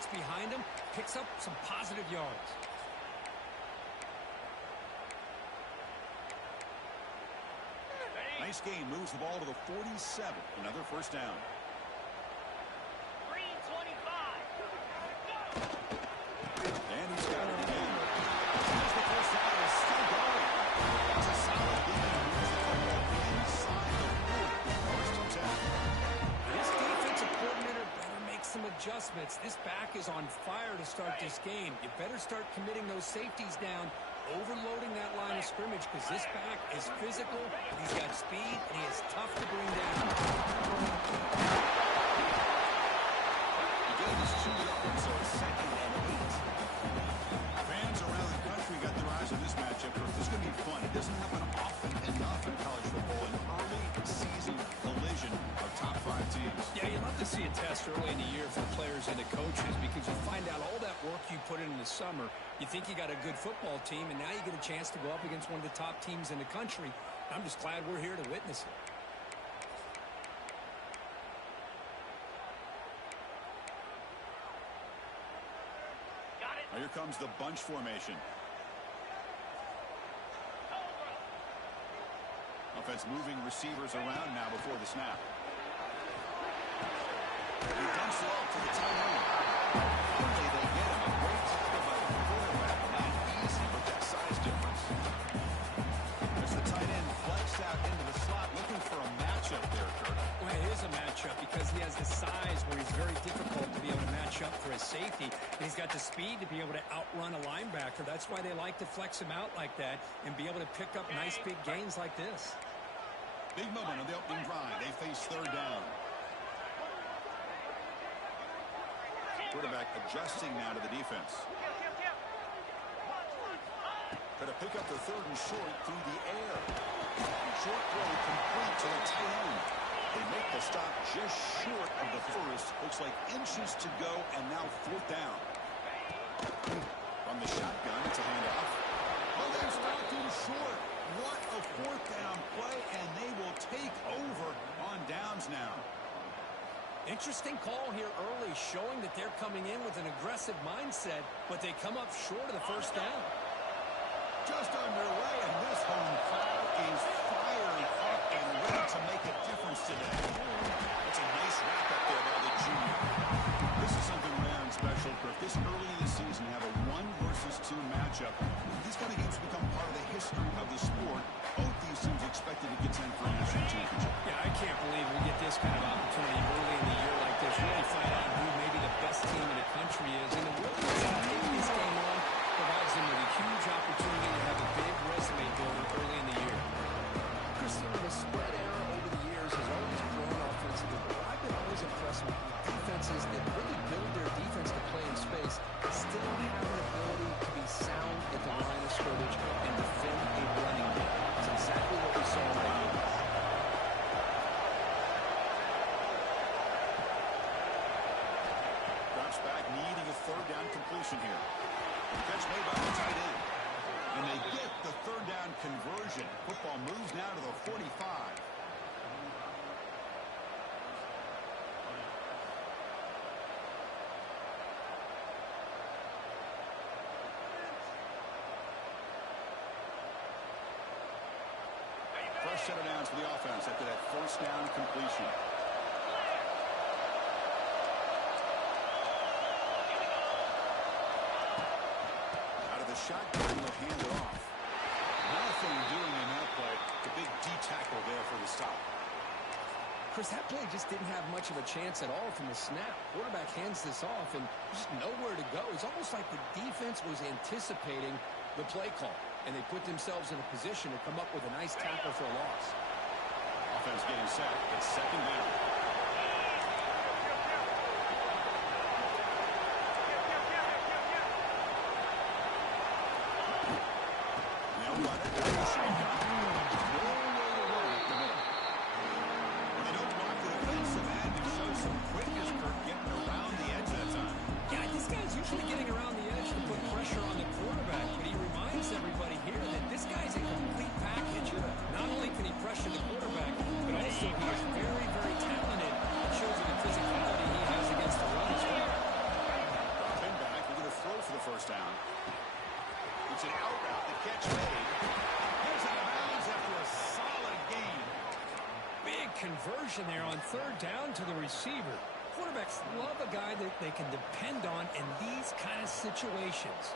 gets behind him, picks up some positive yards. Nice game. Moves the ball to the 47. Another first down. Green 25. And he's got it again. As the first down is still going. It's a solid game. Moves the football inside the 40. First and 10. This defensive coordinator better make some adjustments. This back is on fire to start this game. You better start committing those safeties down, overloading that line of scrimmage, because this back is physical, he's got speed, and he is tough to bring down. The game is 2 yards, so it's 2nd and 8. Fans around the country got their eyes on this matchup. This is going to be fun. It doesn't happen often enough in college football. An early season collision of top 5 teams. Yeah, you love to see a test early in the year for players and the coaches, because you find out all that work you put in the summer. You think you got a good football team, and now you get a chance to go up against one of the top teams in the country. I'm just glad we're here to witness it. Got it. Now here comes the bunch formation. Offense moving receivers around now before the snap. He dumps it off to the tight end. Finally, they get him. A great tackle by the quarterback. Not easy with that size difference. There's the tight end flexed out into the slot, looking for a matchup there, Kurt. Well, it is a matchup because he has the size where he's very difficult to be able to match up for his safety. And he's got the speed to be able to outrun a linebacker. That's why they like to flex him out like that and be able to pick up nice big gains like this. Big moment on the opening drive. They face 3rd down. Quarterback adjusting now to the defense. Try to pick up the 3rd and short through the air. Short throw complete to the tight end. They make the stop just short of the first. Looks like inches to go, and now 4th down. From the shotgun, it's a handoff. Oh, they stop too short. What a 4th down play, and they will take over on downs now. Interesting call here early, showing that they're coming in with an aggressive mindset, but they come up short of the first down. Just underway, and this home crowd is fired up and ready to make a difference today. It's a nice wrap-up there by the junior. This is something rare and special, Kirk. This early in the season, have a 1 versus 2 matchup. These kind of games become part of the history of the sport. Both these teams expected to contend for a national championship. Yeah, I can't believe we get this kind of opportunity early in the year like this. Really find out who maybe the best team in the country is. And the really taking this game on provides them with a huge opportunity to have a big resume builder early in the year. Christian, the spread era over the years has always grown offensively, but I've been always impressed with defenses that really build their defense to play in space, still have an ability to be sound at the line of scrimmage and defend a running game. It's exactly what we saw right here. Drops back, needing a 3rd down completion here. Catch made by the tight end. And they get the 3rd down conversion. Football moves now to the 45. Fresh set of downs for the offense after that 1st down completion. Out of the shotgun, they'll hand it off. Nothing doing in that play. The big D tackle there for the stop. Chris, that play just didn't have much of a chance at all from the snap. Quarterback hands this off, and just nowhere to go. It's almost like the defense was anticipating the play call, and they put themselves in a position to come up with a nice tackle for a loss. Offense getting set. It's 2nd down. conversion there on third down to the receiver. Quarterbacks love a guy that they can depend on in these kind of situations.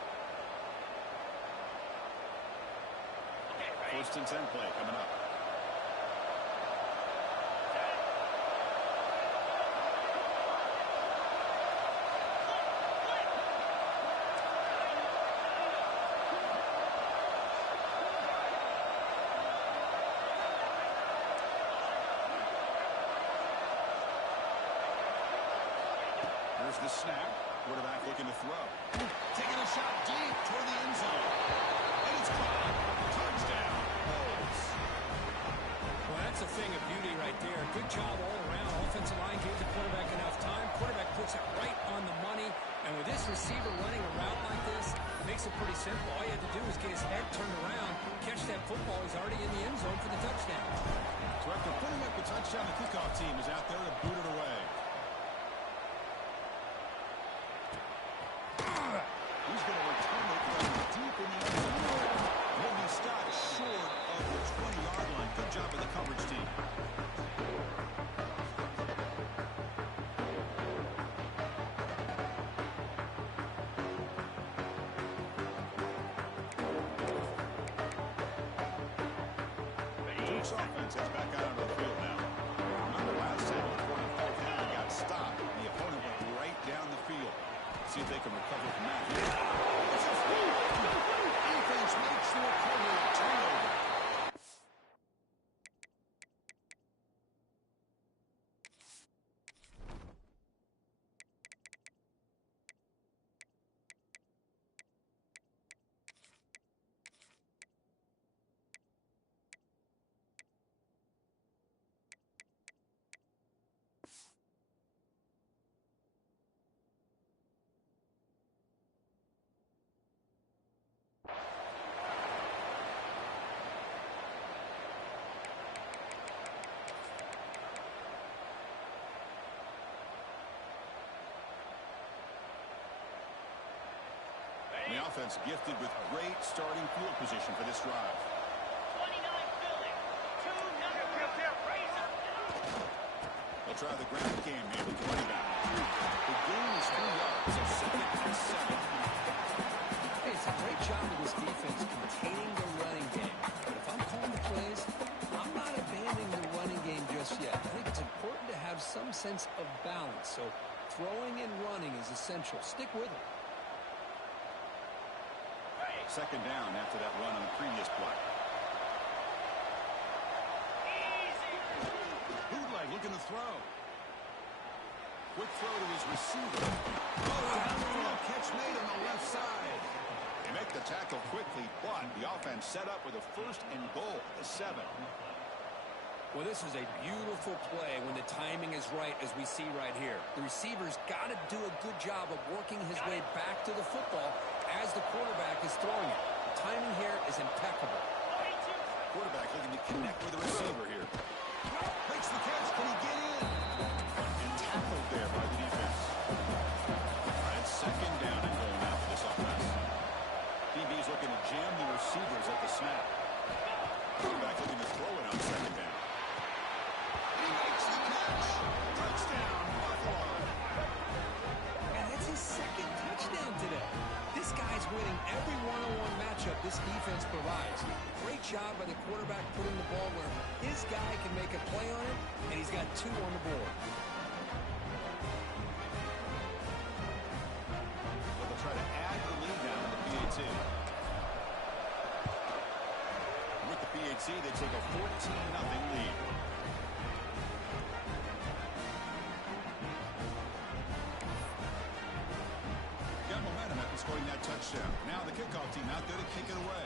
First and 10 play coming up. Here's the snap. Quarterback looking to throw. Taking a shot deep toward the end zone. And it's caught. Touchdown. Bulls. Well, that's a thing of beauty right there. Good job all around. Offensive line gave the quarterback enough time. Quarterback puts it right on the money. And with this receiver running a route like this, it makes it pretty simple. All you had to do was get his head turned around, catch that football. He's already in the end zone for the touchdown. So after putting up the touchdown, the kickoff team is out there to boot it away. He's going to return it from deep in the end zone. Will be stopped short of the 20-yard line. Good job of the coverage team. Duke's offense is back out onto the field now. Remember last time the 44th down got stopped. The opponent went right down the field. See if they can recover from that. It's a defense makes the recovery. Turnover. The offense gifted with great starting field position for this drive. 29 Philly. 2 Razor. They'll try the ground game here with the running back. The gain is 3 yards, so second and 7. Hey, it's a great job of this defense containing the running game. But if I'm calling the plays, I'm not abandoning the running game just yet. I think it's important to have some sense of balance. So throwing and running is essential. Stick with it. Second down after that run on the previous play. Bootleg looking to throw. Quick throw to his receiver. Downfield catch made on the left side. They make the tackle quickly, but the offense set up with a first and goal, the 7. Well, this is a beautiful play when the timing is right, as we see right here. The receiver's got to do a good job of working his way back to the football as the quarterback is throwing it. The timing here is impeccable. Quarterback looking to connect with the receiver here. Makes the catch. Can he get in? And tackled there by the defense. All right, second down and goal now for this offense. DB's looking to jam the receivers at the snap. Quarterback looking to throw it on second down. He makes the catch. Touchdown, Buffalo. And that's his second touchdown today. This guy's winning every one-on-one matchup this defense provides. Great job by the quarterback putting the ball where his guy can make a play on it, and he's got 2 on the board. But they'll try to add the lead down to the PAT. With the PAT, they take a 14-0 lead. Got momentum after scoring that touchdown. Now the kickoff team out there to kick it away.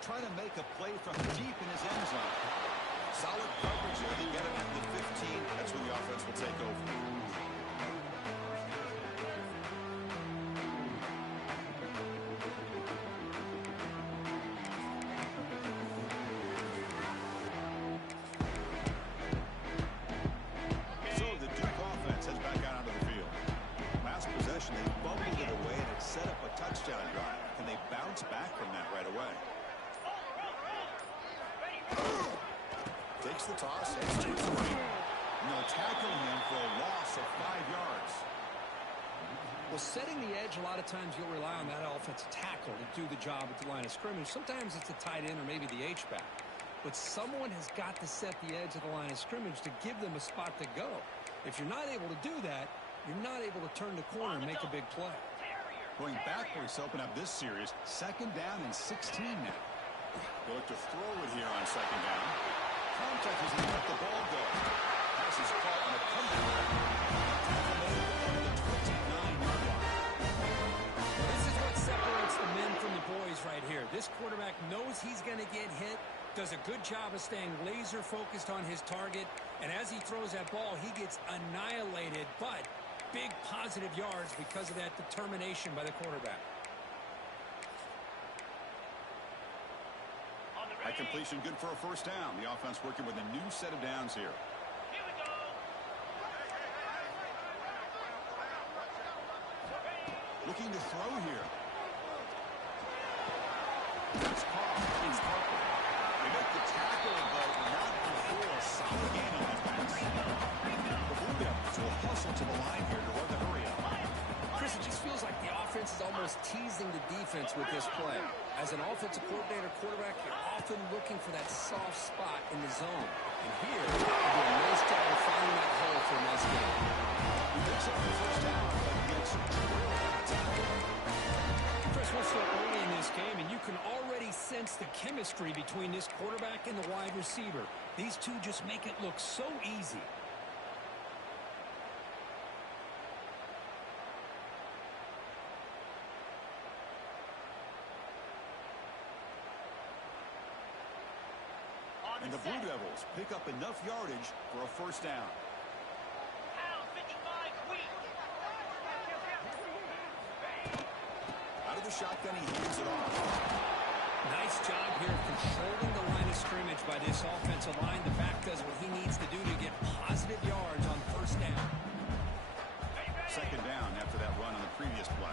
Trying to make a play from deep in his end zone. Solid coverage there. They get him at the 15. That's where the offense will take over. So the Duke offense heads back out onto the field. Last possession, they bumbled it away and it set up a touchdown drive. Can they bounce back from that right Fakes the toss. It's 2-3. No tackling him for a loss of 5 yards. Well, setting the edge, a lot of times you'll rely on that offensive tackle to do the job at the line of scrimmage. Sometimes it's a tight end or maybe the H-back. But someone has got to set the edge of the line of scrimmage to give them a spot to go. If you're not able to do that, you're not able to turn the corner and make a big play. Going backwards to open up this series. 2nd down and 16 now. They look to throw it here on 2nd down. Contact as he let the ball go. Pass is caught on a comeback. Tackle made on the 29-yard line. This is what separates the men from the boys right here. This quarterback knows he's going to get hit, does a good job of staying laser focused on his target, and as he throws that ball, he gets annihilated, but big positive yards because of that determination by the quarterback. High completion, good for a 1st down. The offense working with a new set of downs here. Here we go. Looking to throw here. That's caught. It's Harper. They make the tackle, but not before a solid gain on that pass. The Blue Devils will hustle to the line here to run the hurry up. Chris, it just feels like the offense is almost teasing the defense with this play. As an offensive coordinator, quarterback, you're often looking for that soft spot in the zone. And here, they do a nice job of finding that hole for a nice game. He picks up the 1st down, but gets drilled on a tackle. Chris, we're still early in this game, and you can already sense the chemistry between this quarterback and the wide receiver. These two just make it look so easy. And the Blue Devils pick up enough yardage for a 1st down. Pound 55 weak. Out of the shotgun, he hands it off. Nice job here controlling the line of scrimmage by this offensive line. The back does what he needs to do to get positive yards on 1st down. 2nd down after that run on the previous play.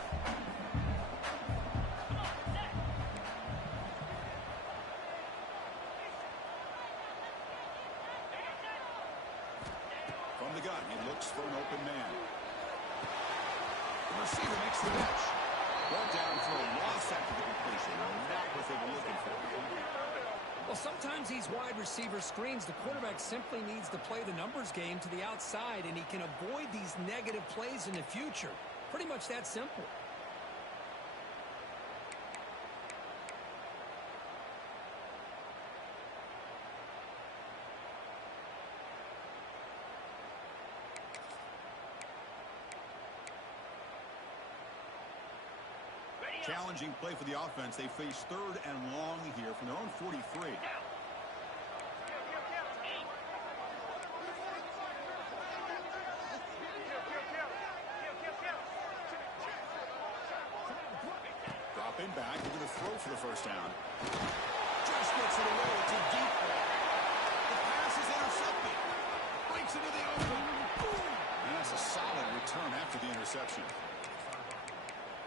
From the gun, he looks for an open man. The receiver makes the catch. Brought down for a loss after the completion. Not what they were looking for. Well, sometimes these wide receiver screens, the quarterback simply needs to play the numbers game to the outside, and he can avoid these negative plays in the future. Pretty much that simple. Challenging play for the offense. They face 3rd and long here from their own 43. Dropping back, looking to throw for the 1st down. Just gets it away to deep ball. The pass is intercepted. Breaks into the open. And that's a solid return after the interception.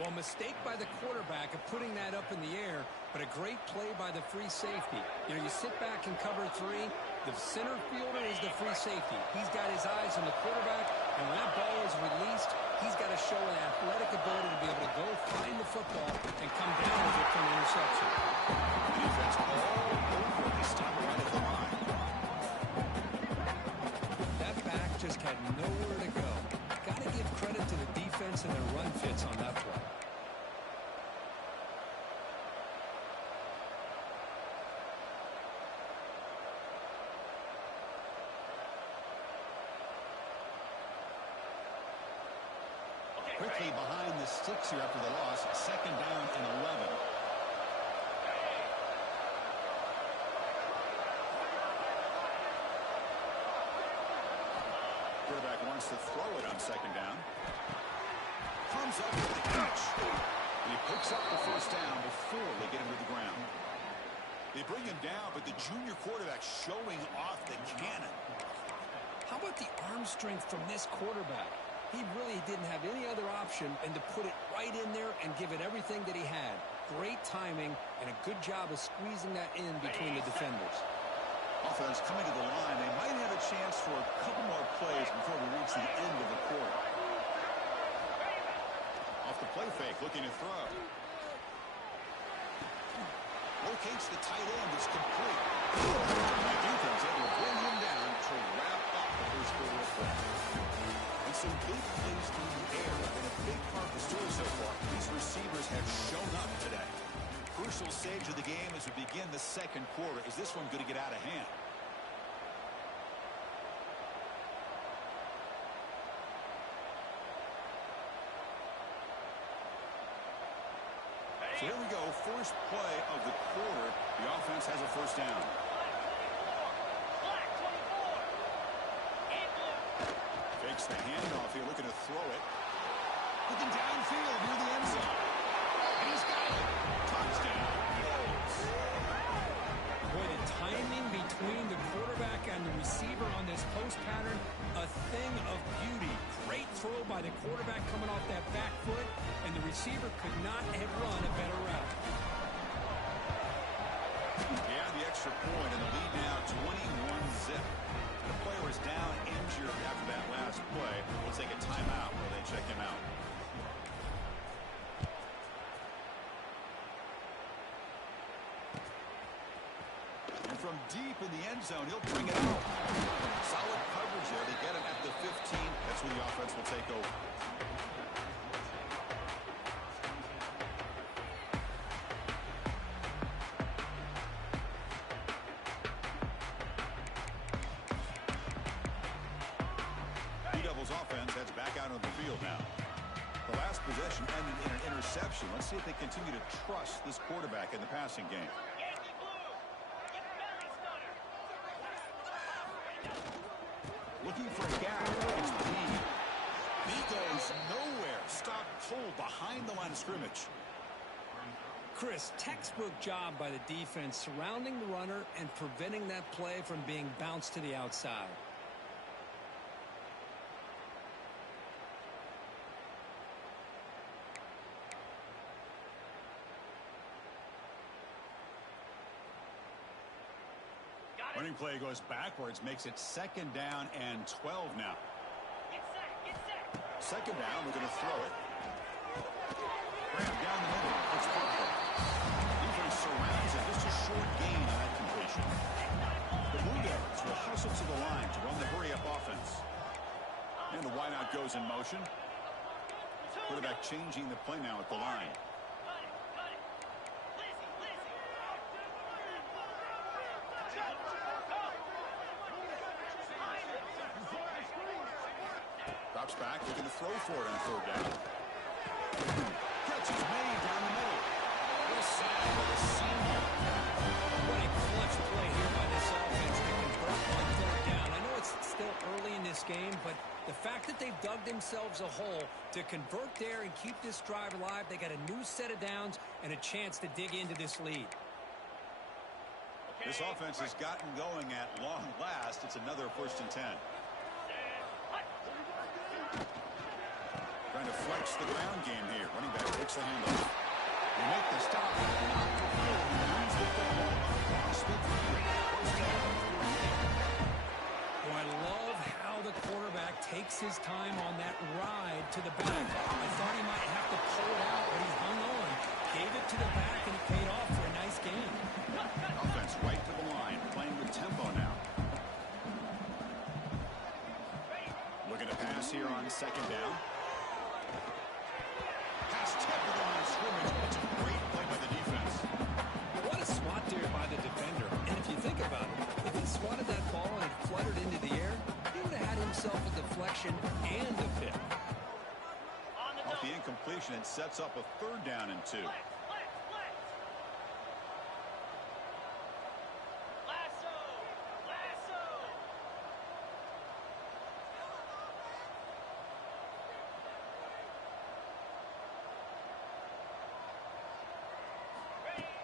Well, mistake by the quarterback of putting that up in the air, but a great play by the free safety. You know, you sit back and cover 3. The center fielder is the free safety. He's got his eyes on the quarterback, and when that ball is released, he's got to show an athletic ability to be able to go find the football and come down with it for an interception. Defense all over this time right at the line. That back just had nowhere to go. Got to give credit to the defense and their run fits on that play. Quickly behind the sticks here after the loss. 2nd down and 11. Quarterback wants to throw it on 2nd down. Comes up with the catch. And he picks up the 1st down before they get him to the ground. They bring him down, but the junior quarterback showing off the cannon. How about the arm strength from this quarterback? He really didn't have any other option than to put it right in there and give it everything that he had. Great timing and a good job of squeezing that in between the defenders. offense coming to the line. They might have a chance for a couple more plays before we reach the end of the quarter. Off the play fake, looking to throw. Locates the tight end. It's complete. The defense able to bring him down to wrap up the first quarter of play. And some big plays through the air have been a big part of the story so far. These receivers have shown up today. Crucial stage of the game as we begin the second quarter. Is this one going to get out of hand? So here we go, first play of the quarter. The offense has a first down. Fakes the handoff here, looking to throw it. Looking downfield near the end zone. And he's got it. Touchdown. Boy, the timing between the quarterback and the receiver on this post pattern, a thing of beauty. Great throw by the quarterback coming off that back foot, and the receiver could not have run a better route. Yeah, the extra point, and the lead now 21-zip. The player is down injured after that last play. We'll take a timeout while they check him out. And from deep in the end zone, he'll bring it out. Solid coverage there. They get him at the 15. That's where the offense will take over. Devils offense heads back out on the field now. The last possession ended in an interception. Let's see if they continue to trust this quarterback in the passing game. Looking for a gap. It's Dean. He goes nowhere. Stop pulled behind the line of scrimmage. Chris, textbook job by the defense surrounding the runner and preventing that play from being bounced to the outside. Running play goes backwards, makes it second down and 12 now. Get set. Second down, we're going to throw it. Graham down the middle. It's perfect. Defense surrounds it. Just a short gain on that completion. The Blue Devils will hustle to the line to run the hurry-up offense. And the wideout goes in motion. Quarterback changing the play now at the line. Drops back, looking to throw for it on third down. Catch is made down the middle. What a sack by the senior. What a clutch play here by this offense to convert on third down. I know it's still early in this game, but the fact that they've dug themselves a hole to convert there and keep this drive alive, they got a new set of downs and a chance to dig into this lead. This offense has gotten going at long last. It's another 1st and 10. Trying to flex the ground game here. Running back takes the handoff. They make the stop. Not fulfilled. They lose the football across the field. First down, 48. Well, I love how the quarterback takes his time on that ride to the back. I thought he might have to pull it out, but he hung on. Gave it to the back, and it paid off for a nice game. Offense right to the line. Playing with tempo now. Looking to pass here on second down. Pass tip of the line of scrimmage. It's a great play by the defense. What a swat there by the defender. And if you think about it, if he swatted that ball and it fluttered into the air, he would have had himself a deflection and a pick. Off the incompletion, it sets up a third down and 2.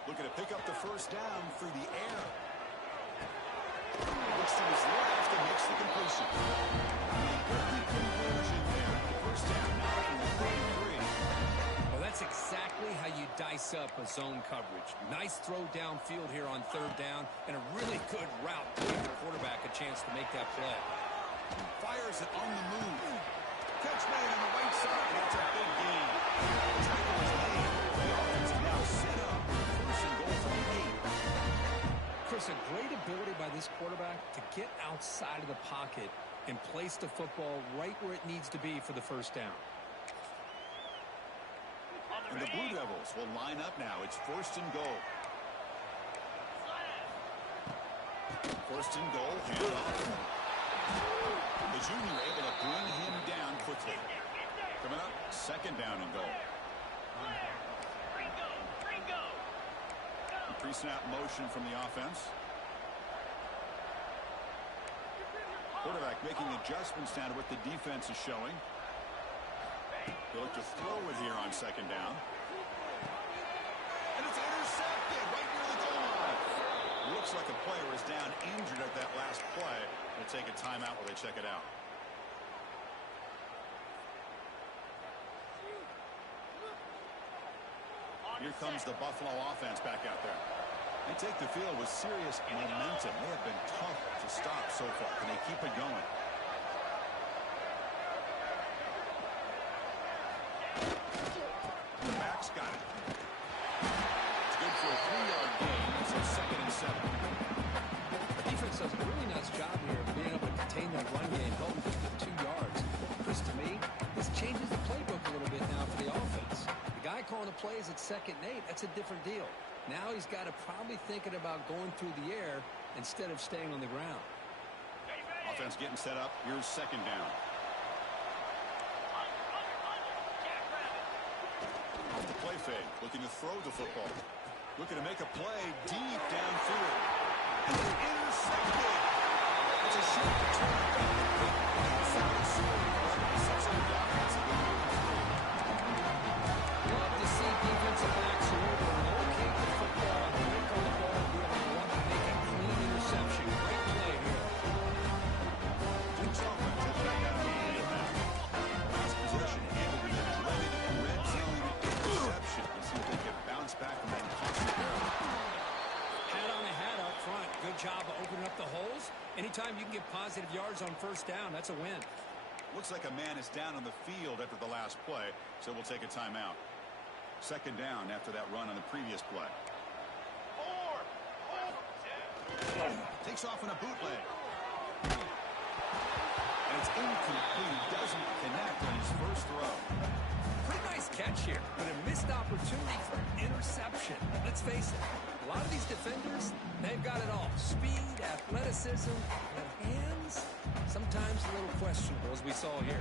Looking to pick up the first down through the air. Looks to his left and makes the completion. Early conversion there. First down now from the 33. Well, that's exactly how you dissect sets up a zone coverage. Nice throw downfield here on third down, and a really good route to give the quarterback a chance to make that play. Fires it on the move. Catch made on the right side. That's a big gain. Tackle is made. The offense is now set up. First and goal from the 8. Chris, a great ability by this quarterback to get outside of the pocket and place the football right where it needs to be for the first down. And the Blue Devils will line up now. It's first and goal. First and goal. Hand off. The junior able to bring him down quickly. Coming up, second down and goal. Pre-snap motion from the offense. Quarterback making adjustments down to what the defense is showing. They look to throw it here on second down. And it's intercepted right near the goal line. Looks like a player is down injured at that last play. They'll take a timeout while they check it out. Here comes the Buffalo offense back out there. They take the field with serious momentum. They have been tough to stop so far. Can they keep it going? The back's got it. It's good for a 3-yard gain. It's a 2nd and 7. The defense does a really nice job here of being able to contain that run game, helping just the 2 yards. Chris, to me, this changes the playbook a little bit now for the offense. The guy calling the plays at 2nd and 8, that's a different deal. Now he's got to probably thinking about going through the air instead of staying on the ground. Offense getting set up. Here's second down. Off the play fake. Looking to throw the football. Looking to make a play deep downfield. And it's intercepted. It's a short return back. Outside the series. Sets up the offensive line. Love to see defensive backs who are able to locate the football and work on the ball and be able to run and make a clean interception. Great play here. Duke's offense is back out on the field now. Last possession handled with a dreaded red zone interception. Let's see if they can bounce back from that costly error. Hat on a hat up front. Good job of opening up the holes. Anytime you can get positive yards on first down, that's a win. Looks like a man is down on the field after the last play, so we'll take a timeout. Second down after that run on the previous play. Takes off on a bootleg. And it's incomplete. He doesn't connect on his first throw. Pretty nice catch here, but a missed opportunity for an interception. Let's face it, a lot of these defenders, they've got it all. Speed, athleticism, but hands, sometimes a little questionable, as we saw here.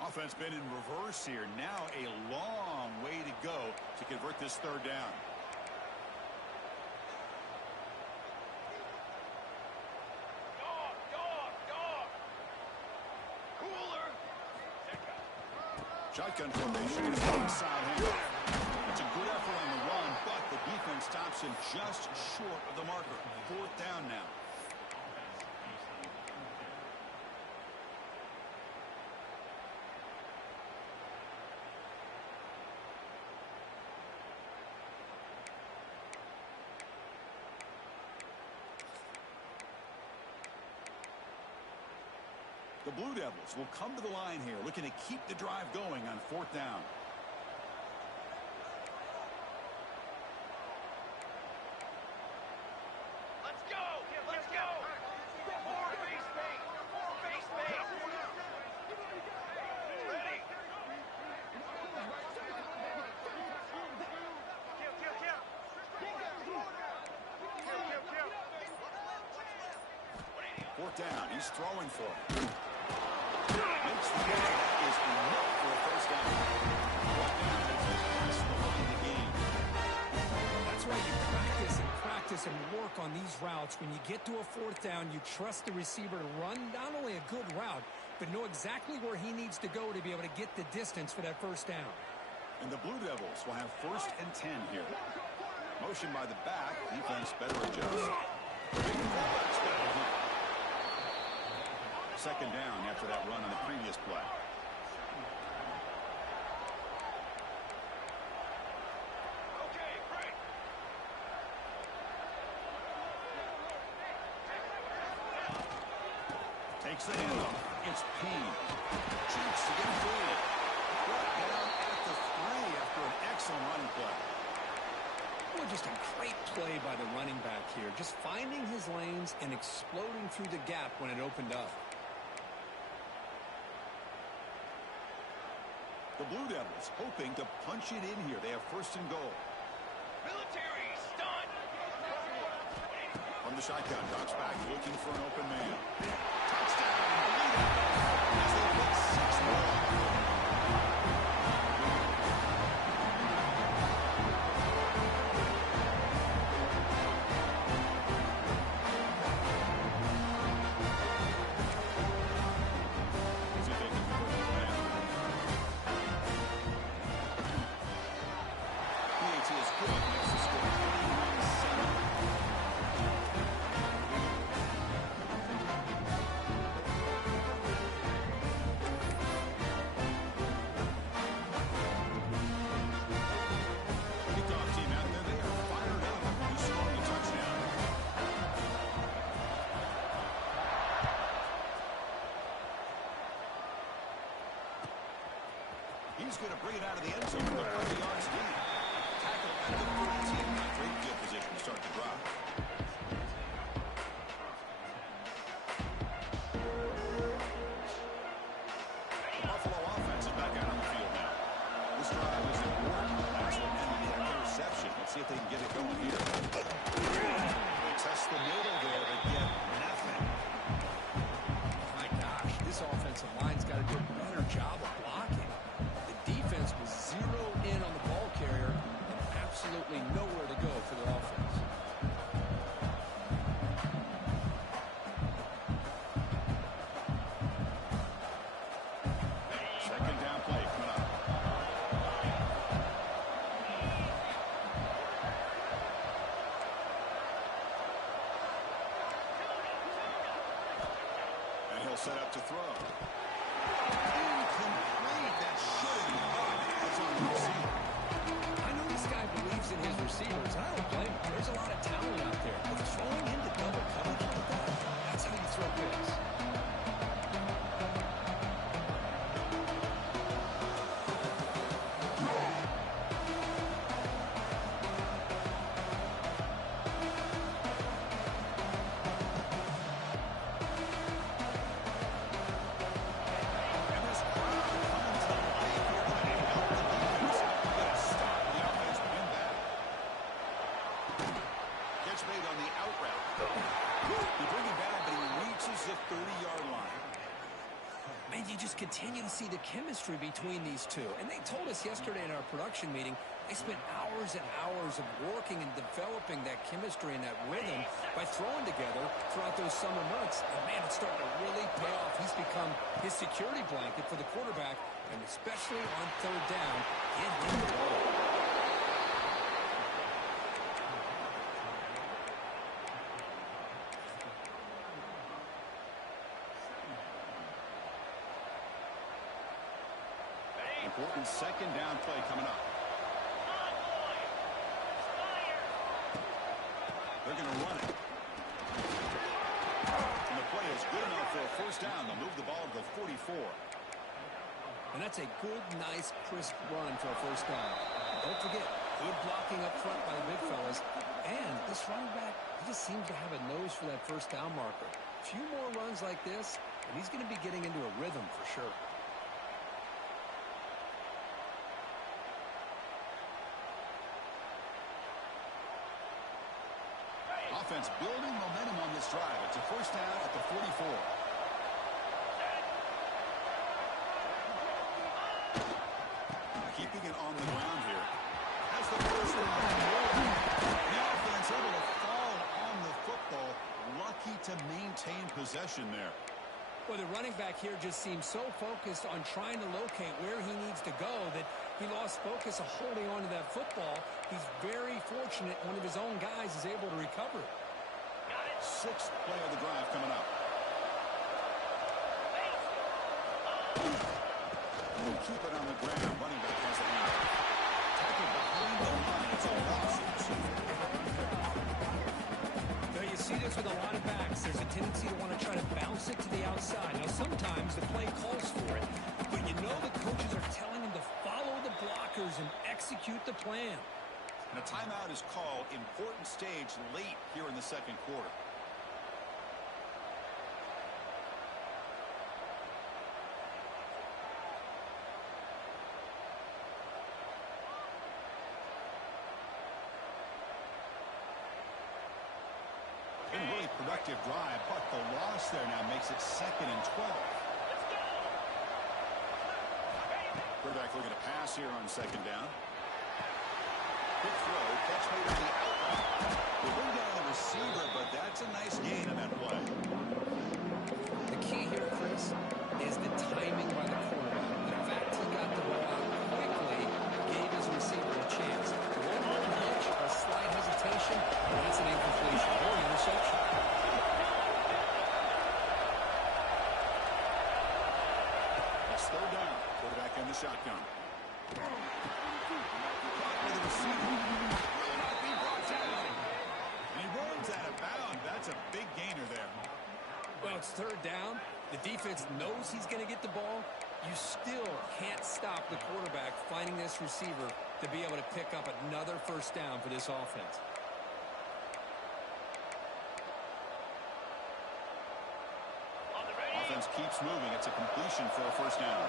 Offense been in reverse here. Now a long way to go to convert this third down. Shotgun formation is inside handoff. It's a good effort on the run, but the defense stops him just short of the marker. Fourth down now. The Blue Devils will come to the line here, looking to keep the drive going on fourth down. Let's go! Let's go! More base space! More base space! Ready! Kill! Fourth down. He's throwing for it. Makes the catch. That is enough for a first down. Fourth down. That's the line of the game. That's why you practice and work on these routes. When you get to a fourth down, you trust the receiver to run not only a good route, but know exactly where he needs to go to be able to get the distance for that first down. And the Blue Devils will have first and 10 here. Motion by the back. Defense better adjust. Big fullback's got it here. Second down after that run on the previous play. Okay, break. Takes the handoff. It's Payne. Shoots to get free. Brought down at the 3 after an excellent running play. Well, just a great play by the running back here. Just finding his lanes and exploding through the gap when it opened up. The Blue Devils hoping to punch it in here. They have first and goal. Military stun. From the shotgun, drops back, looking for an open man. Touchdown, Blue Devils, as they put 6 more. He's going to bring it out of the end zone with a 30-yard lead. Tackle at the 14. Great field position to start the drive. The Buffalo offense is back out on the field now. This drive is important. Last one ended in an interception. Let's see if they can get it going here. They test the middle there, but get nothing. My gosh, this offensive line's got to do a better job of blocking. Defense was zeroed in on the ball carrier and absolutely nowhere to go for their offense. Second down play coming up. And he'll set up to throw. Incomplete. That should have been that's on the receiver. I know this guy believes in his receivers, and I don't blame him. There's a lot of talent out there. But throwing into double coverage like that, that's how you throw picks. Made on the out route. They bring him back, but he reaches the 30-yard line. Man, you just continue to see the chemistry between these two. And they told us yesterday in our production meeting, they spent hours and hours of working and developing that chemistry and that rhythm by throwing together throughout those summer months. And man, it's starting to really pay off. He's become his security blanket for the quarterback, and especially on third down, get him the ball. Important second down play coming up. They're going to run it. And the play is good enough for a first down. They'll move the ball to the 44. And that's a good, nice, crisp run for a first down. Don't forget, good blocking up front by the big fellas. And this running back, he just seems to have a nose for that first down marker. A few more runs like this, and he's going to be getting into a rhythm for sure. Offense building momentum on this drive. It's a first down at the 44. Keeping it on the ground here. Has the first down. The offense able to fall on the football. Lucky to maintain possession there. Well, the running back here just seems so focused on trying to locate where he needs to go that he lost focus of holding on to that football. He's very fortunate one of his own guys is able to recover it. Sixth play of the drive coming up. Keep it on the ground. Running back has a hand. Tackled behind the line. It's a loss. Now you see this with a lot of backs. There's a tendency to want to try to bounce it to the outside. Now sometimes the play calls for it, but you know the coaches are telling them to follow the blockers and execute the plan. And a timeout is called. Important stage late here in the second quarter. Been a really productive drive, but the loss there now makes it 2nd and 12. Quarterback looking to pass here on 2nd down. Quick throw, catch made on the outlet. They bring down the receiver, but that's a nice gain on that play. The key here, Chris, is the timing by the quarterback. The fact he got the ball out quickly gave his receiver a chance. One more hitch, a slight hesitation, and that's an incompletion or an interception. It's third down. Quarterback in the shotgun. With the receiver. Will not be brought down. And he runs out of bounds. That's a big gainer there. Well, it's third down. The defense knows he's going to get the ball. You still can't stop the quarterback finding this receiver to be able to pick up another first down for this offense. Offense keeps moving. It's a completion for a first down.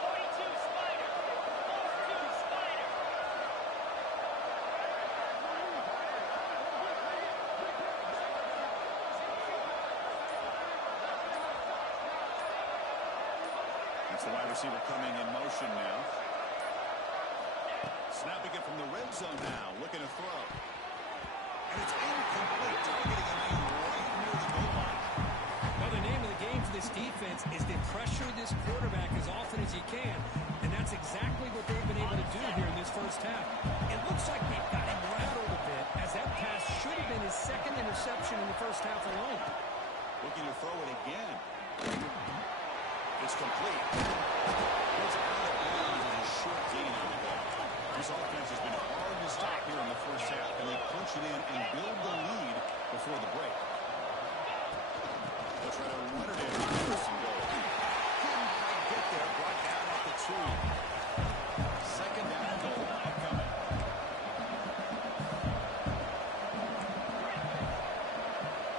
42 Spider. 42 Spider. That's the wide receiver coming in motion now. Snapping it from the red zone now. Looking to throw. And it's incomplete. Targeting a man right near the goal line. Well, the name of the game for this defense is to pressure this quarterback as often as you can, and that's exactly what they've been able to do here in this first half. It looks like they've got him rattled a bit, as that pass should have been his 2nd interception in the first half alone. Looking to throw it again. It's complete. It's out of bounds with a short gain on the ball. This offense has been hard to stop here in the first half, and they punch it in and build the lead before the break. They'll try to run it in on first and goal. Couldn't quite get there. Brought down at the 2. 2nd down and goal upcoming.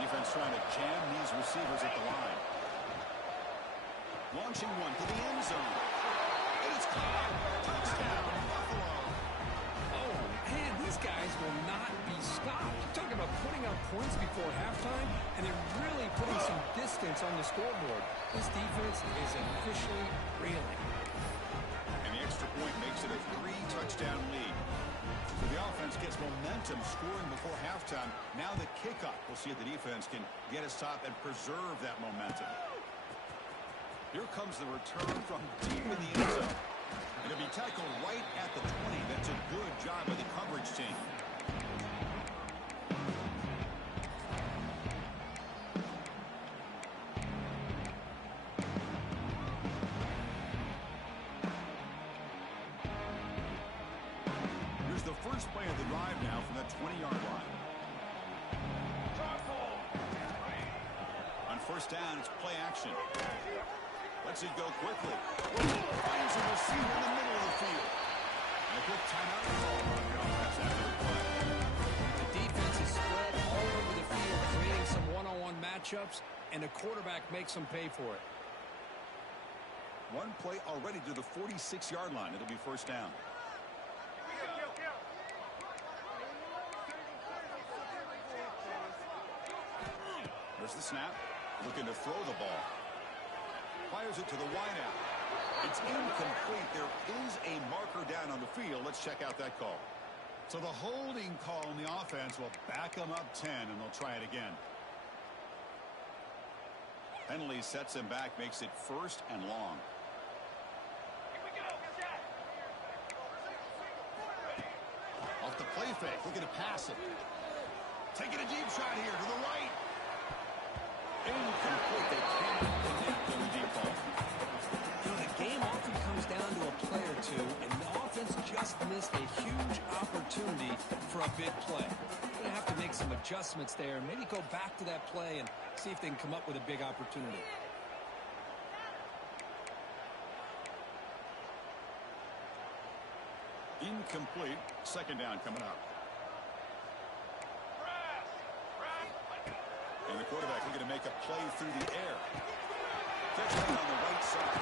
Defense trying to jam these receivers at the line. Launching one to the end zone. And it's caught. Touchdown, Buffalo. Oh, man, these guys will not be stopped. Talking about putting up points before halftime, and they're really putting some distance on the scoreboard. This defense is officially reeling. And the extra point makes it a 3-touchdown lead. So the offense gets momentum scoring before halftime. Now the kickoff. We'll see if the defense can get a stop and preserve that momentum. Here comes the return from deep in the end zone. It'll be tackled right at the 20. That's a good job by the coverage team. Here's the first play of the drive now from that 20-yard line. On first down, it's play action. Lets it go quickly. Finds a receiver in the middle of the field. And a quick timeout call on the offense after the play. The defense is spread all over the field, creating some one-on-one matchups, and the quarterback makes them pay for it. One play already to the 46-yard line. It'll be first down. There's the snap. Looking to throw the ball. Fires it to the wideout. It's incomplete. There is a marker down on the field. Let's check out that call. So the holding call on the offense will back them up 10, and they'll try it again. Penalty sets him back, makes it first and long. Off the play fake, looking to pass it. Taking a deep shot here to the right. Incomplete. They cannot connect on the deep ball. just missed a huge opportunity for a big play. Going to have to make some adjustments there and maybe go back to that play and see if they can come up with a big opportunity. Incomplete. Second down coming up. And the quarterback looking to make a play through the air. Catch made on the right side.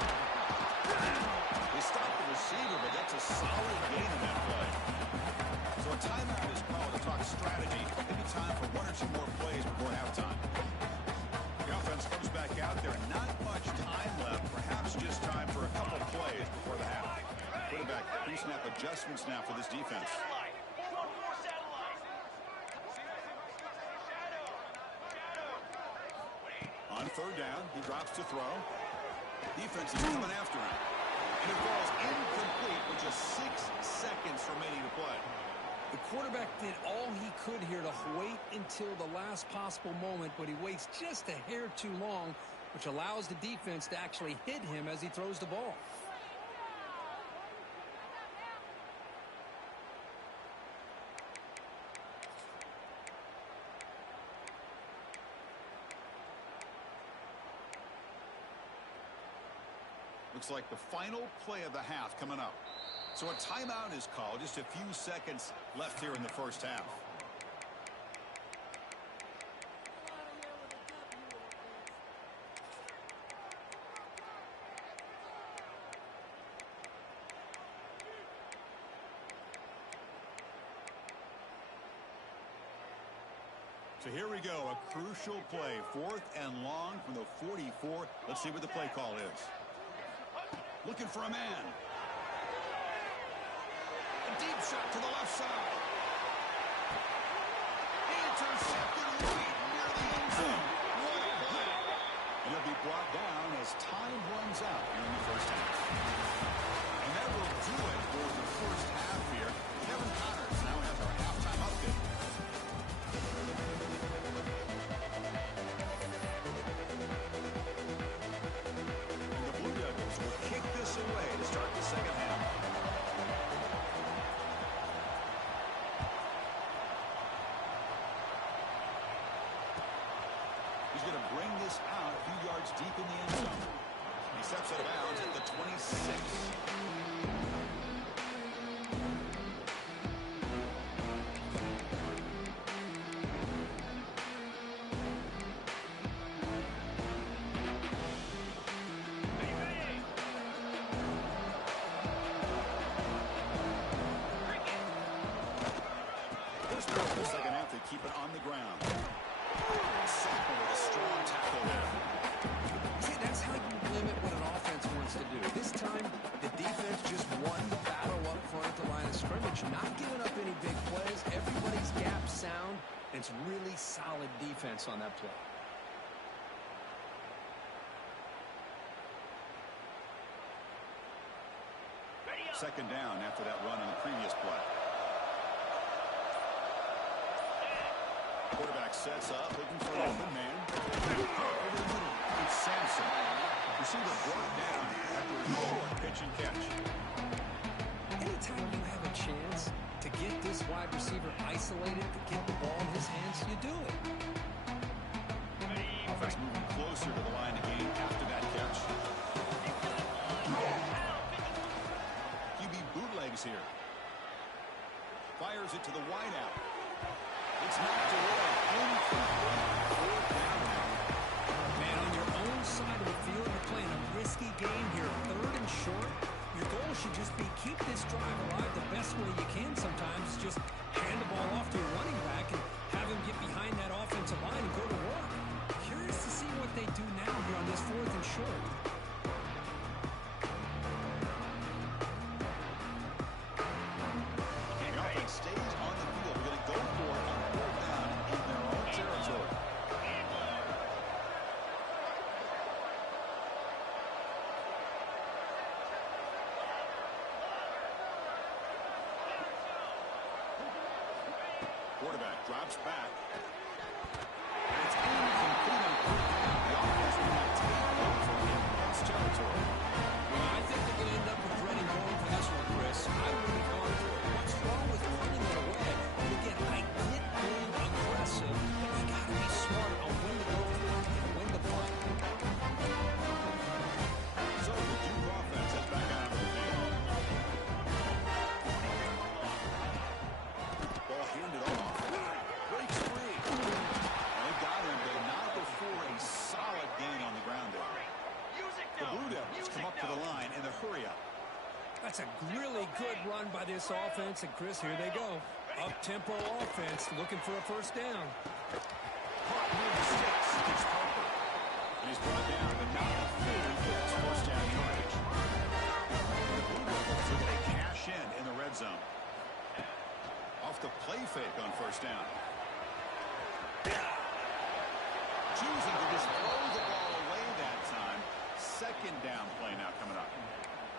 They stop the receiver, but that's a solid gain in that play. So a timeout is called to talk strategy. Maybe time for one or two more plays before halftime. The offense comes back out there. Not much time left. Perhaps just time for a couple plays before the half. Quarterback pre-snap adjustments now for this defense. On third down, he drops to throw. Defense is coming after him. And it falls incomplete with just 6 seconds remaining to play. The quarterback did all he could here to wait until the last possible moment, but he waits just a hair too long, which allows the defense to actually hit him as he throws the ball. Looks like the final play of the half coming up. So a timeout is called. Just a few seconds left here in the first half. So here we go, a crucial play, 4th and long from the 44. Let's see what the play call is. Looking for a man. A deep shot to the left side. Intercepted right near the end zone. What a play. And he'll be brought down as time runs out here in the first half. And that will do it for the first half here. Kevin Connors now has our halftime update. Kick this away to start the second half. He's going to bring this out a few yards deep in the end zone. He steps out of bounds at the 26. Keep it on the ground. Sacked with a strong tackle there. See, that's how you limit what an offense wants to do. This time, the defense just won the battle up front at the line of scrimmage, not giving up any big plays. Everybody's gap sound, and it's really solid defense on that play. Second down after that run on the previous play. Quarterback sets up, looking for an open man. It's Sampson. Receiver brought down after a short pitch and catch. Anytime you have a chance to get this wide receiver isolated, to get the ball in his hands, you do it. Offense moving closer to the line of game after that catch. QB bootlegs here. Fires it to the wideout. It's knocked away. Man, on your own side of the field, you're playing a risky game here. 3rd and short. Your goal should just be keep this drive alive the best way you can sometimes. Just hand the ball off to your running back and have him get behind that offensive line and go to work. Curious to see what they do now here on this 4th and short. The offense stays on the field. We're going to go for it on 4th down in their own territory. Quarterback drops back. And it's incomplete on 4th down. The offense will not take over in Browns territory. Well, I think they're going to end up regretting going for this one, Chris. Chris. I would have gone for it. What's wrong with punting it away? And again, I get being aggressive, but you got to be smart on when to go for it and when to punt. So the Duke offense is back out of the field. Ball handed off. Breaks free. And they got him, but not before a solid gain on the ground there. The Blue Devils come up to the line in the hurry-up. That's a really good run by this offense. And, Chris, here they go. Up-tempo offense looking for a first down. Caught near the sticks. It's Harper. And he's brought down, but not before he gets first down yardage. The Blue Devils looking to cash in the red zone. Off the play fake on first down. Choosing to just throw the ball away that time. Second down play now coming up.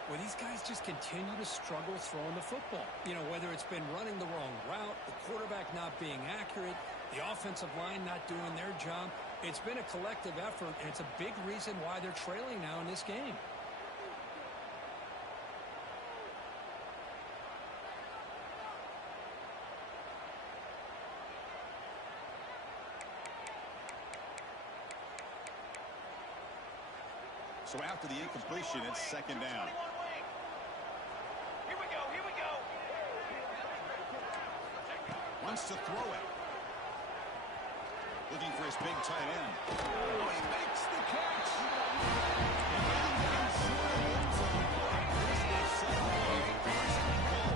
Well, these guys just continue to struggle throwing the football. You know, whether it's been running the wrong route, the quarterback not being accurate, the offensive line not doing their job. It's been a collective effort, and it's a big reason why they're trailing now in this game. So after the incompletion, it's second down. Here we go, here we go. Wants to throw it. Looking for his big tight end. Oh, he makes the catch. And getting down short of the end zone. This will set up a first and goal.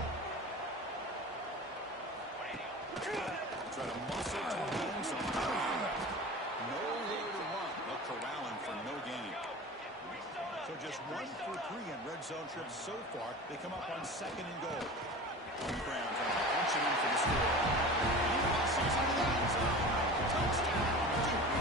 Try to muscle toward the end zone. Nowhere to run. They'll corral him for no gain. So just 1 for 3 in red zone trips so far. They come up on second and goal. On the ground, trying to punch it in for the score. He muscles into the end zone. Touchdown, Duke.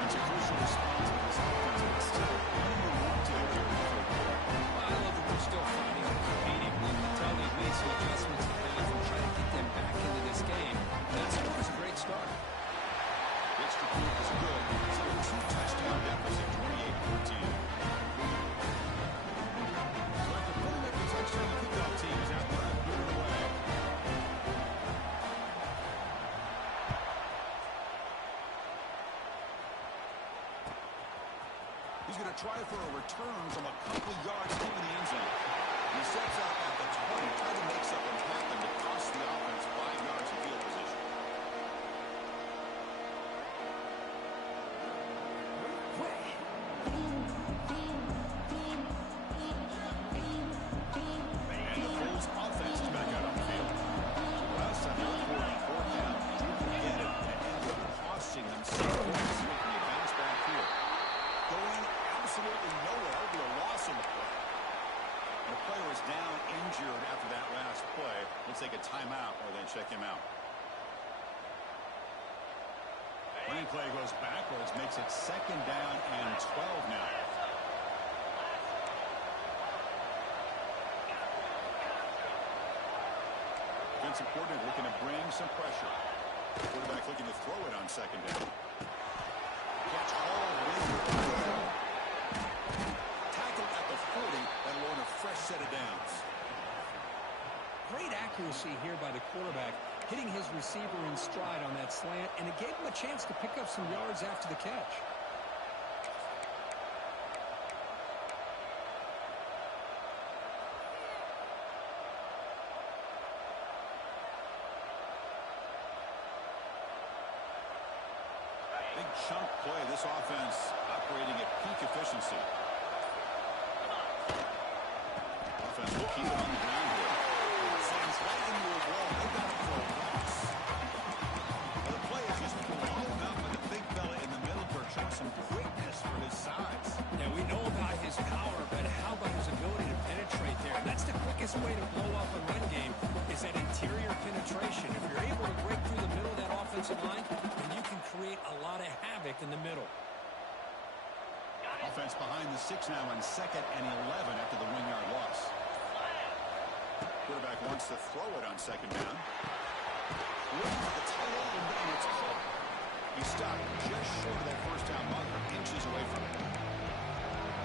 That's a crucial response to this offense, but still underwanted here in the third quarter. Well, I love that they're still fighting and competing. You can tell they've made some adjustments to things and try to get them back into this game. That score is a great start. The extra point was good. It's a 2-touchdown deficit, 28-14. So after putting up the touchdown, the kickoff team is out there booted away. He's going to try for a return from a couple of yards into the end zone. He steps out at the 20, trying to make something happen to cost the offense 5 yards of field position. And the Bulls offense is back out on the field. Last time they were scoring on fourth down, Duke would get it and ended up costing them 6 points, making a bounce back here. Going absolutely nowhere. That'll be a loss in the play. The player is down injured after that last play. Let's take a timeout or then check him out. Running play goes backwards, makes it second down and 12 now. Defensive coordinator looking to bring some pressure. Quarterback looking to throw it on second down. Catch hauled in. Tackle at the 40. That'll earn a fresh set of downs. Great accuracy here by the quarterback, hitting his receiver in stride on that slant, and it gave him a chance to pick up some yards after the catch. Big chunk play. This offense operating at peak efficiency. Offense will keep it on the ground here. Sends right into a wall. They got it for a loss. Well, the play is just blown up by the big fella in the middle for showing some quickness for his size. Now, we know about his power, but how about his ability to penetrate there? That's the quickest way to blow up a run game, is that interior penetration. If you're able to break through the middle of that offensive line, then you can create a lot of havoc in the middle. Offense behind the 6 now on second and 11 after the 1-yard loss. Quarterback wants to throw it on second down. Looking for the tight end, and it's caught. He stopped just short of that first down marker, inches away from it.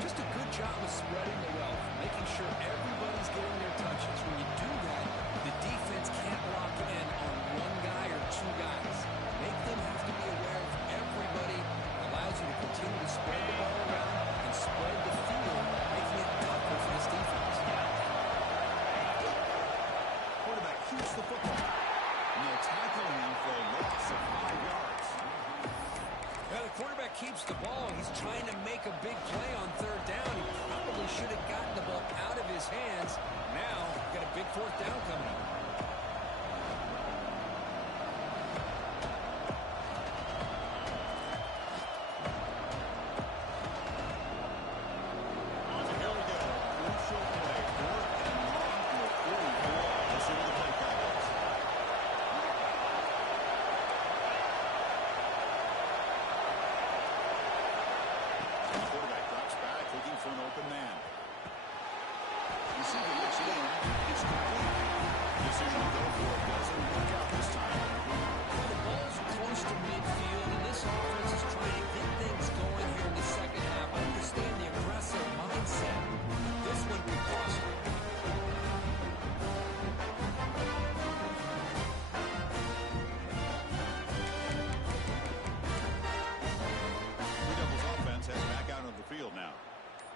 Just a good job of spreading the wealth, making sure everybody's getting their touches. When you do that, the defense can't lock in on one guy or two guys. Make them have to be aware of everybody. Allows you to continue to spread the ball around and spread the field, making it tougher for this defense. Quarterback keeps the football. And they'll tackle him for a loss of 5 yards. Well, the quarterback keeps the ball. He's trying to make a big play on third down. He probably should have gotten the ball out of his hands. Now, got a big fourth down coming up.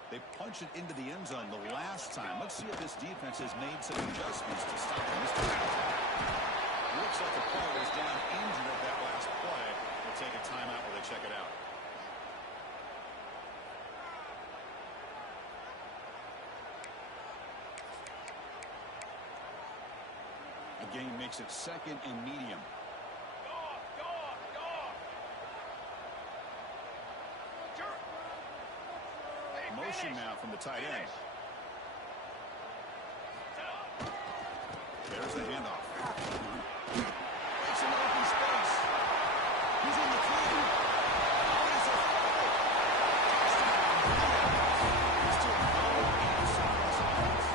They punch it into the end zone the last time. Let's see if this defense has made some adjustments to stop him. Looks like the player was down injured at that last play. We'll take a timeout while they check it out. The game makes it second and medium. Motion now from the tight end. There's the handoff. It's an open space. He's in the clear. It's a fumble. He's still going inside his offense.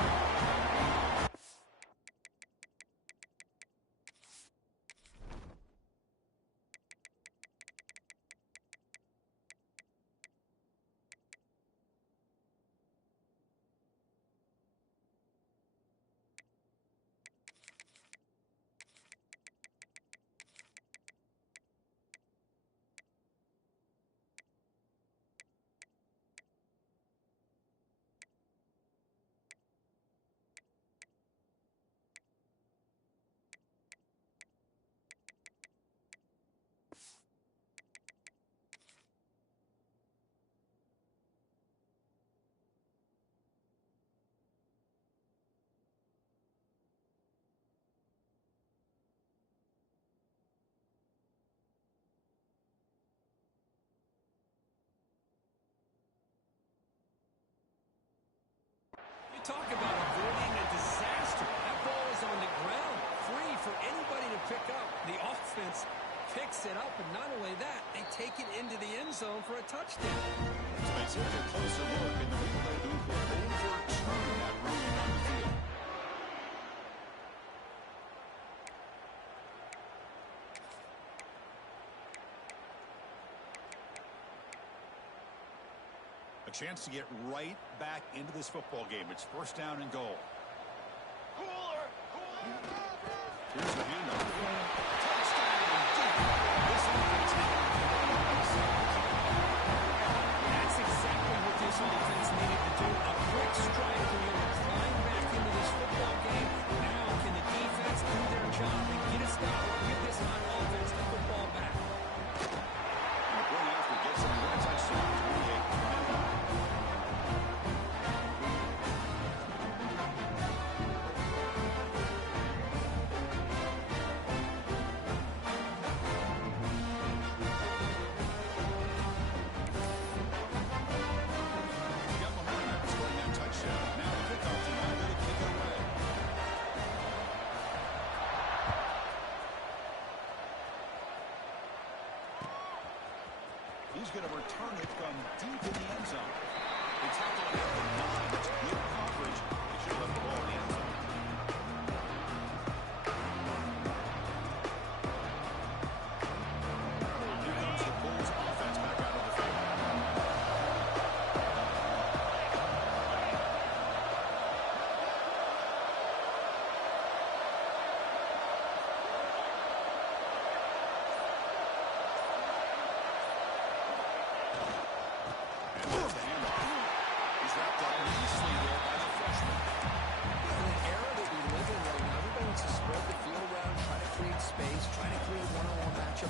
Talk about avoiding a disaster. That ball is on the ground, free for anybody to pick up. The offense picks it up, and not only that, they take it into the end zone for a touchdown. So they take a closer look, and the replay booth will overturn that ruling on the field. A chance to get right back into this football game. It's first down and goal. Cooler! Here's the handoff. Touchdown! This offense That's exactly what this offense needed to do. A quick strike to be able to climb back into this football game. Now can the defense do their job and get a stop and give this hot offense the football back? And the point after gets him one touchdown, 28. He's going to return it from deep in the end zone. They tackle it at the 9. It's good coverage. They should have left the ball in the end zone. Here comes the Bulls offense back out of the field.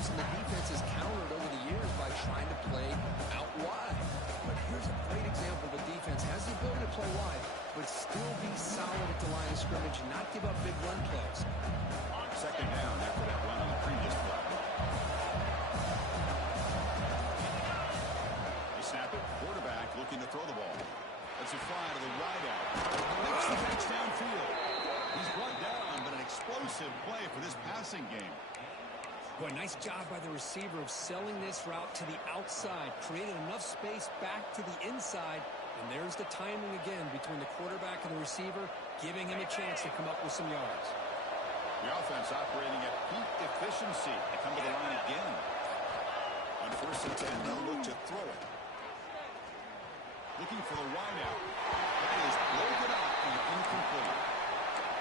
gaps, and the defense has countered over the years by trying to play out wide. But here's a great example. The defense has the ability to play wide, but still be solid at the line of scrimmage and not give up big run plays. Second down after that run on the previous play. They snap it. Quarterback looking to throw the ball. That's a fly to the wide out. Makes the catch downfield. He's brought down, but an explosive play for this passing game. Boy, nice job by the receiver of selling this route to the outside, created enough space back to the inside, and there's the timing again between the quarterback and the receiver, giving him a chance to come up with some yards. The offense operating at peak efficiency. They come to the line again. On 1st and 10, they'll look to throw it. Looking for the wideout. That is broken up and incomplete.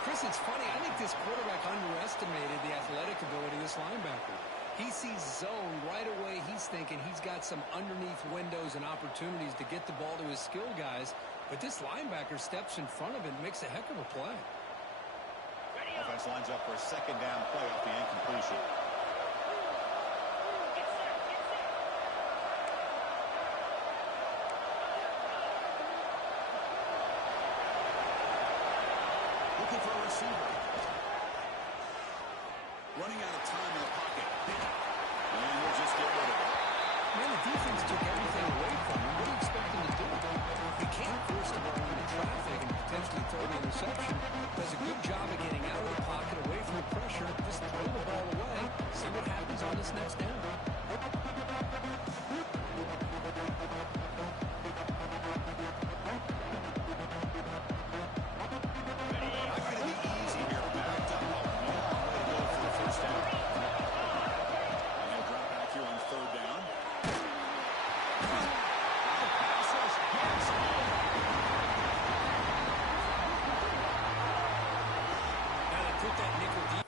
Chris, it's funny. I think this quarterback underestimated the athletic ability of this linebacker. He sees zone right away. He's thinking he's got some underneath windows and opportunities to get the ball to his skill guys. But this linebacker steps in front of it and makes a heck of a play. Offense lines up for a second down play off the incompletion. Looking for a receiver. Running out of time in the pocket. And he'll just get rid of it. Man, the defense took everything away from him. What do you expect him to do? He can't force the ball into traffic and potentially throw the interception. Does a good job of getting out of the pocket, away from the pressure. Just throw the ball away. See what happens on this next down. Not going to be easy here. Backed up. A long way to go for the first down. And he'll drop back here on 3rd down. Now they put that nickel deep.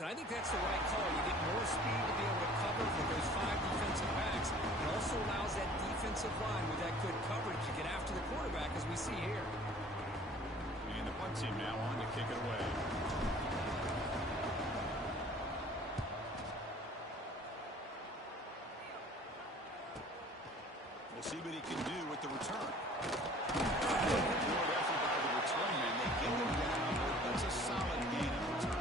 And I think that's the right call. You get more speed to be able to cover for those 5 defensive backs. It also allows that defensive line with that good coverage to get after the quarterback, as we see here. And the punt team now on to kick it away. We'll see what he can do with the return. Good effort by the return man. They get him down, but that's a solid gain in return.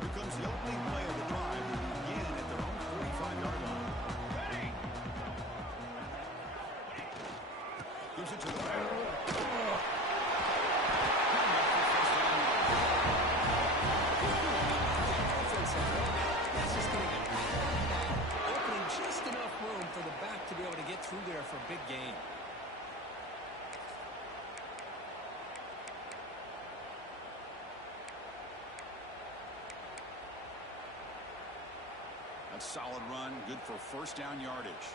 Here comes the opening play of the drive. They begin at their own 45-yard line. Gives it to the That's just getting it opening just enough room for the back to be able to get through there for a big gain. A solid run, good for first down yardage.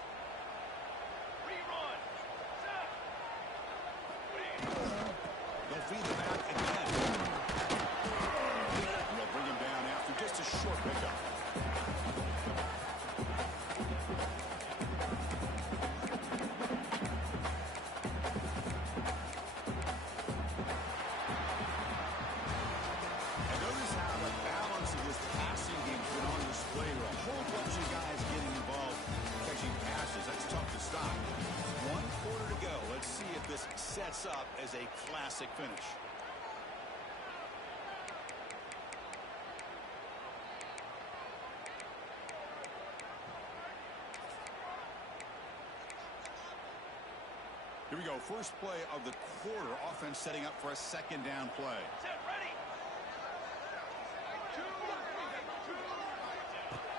Rerun. Set. They'll feed the back again. And they'll bring him down after just a short pickup. And notice how the balance of this passing game's been on display with a whole bunch of guys getting involved catching passes. That's tough to stop. 1 quarter to go. Let's see if this sets up as a classic finish. Here we go. First play of the quarter. Offense setting up for a second down play. Set. Ready.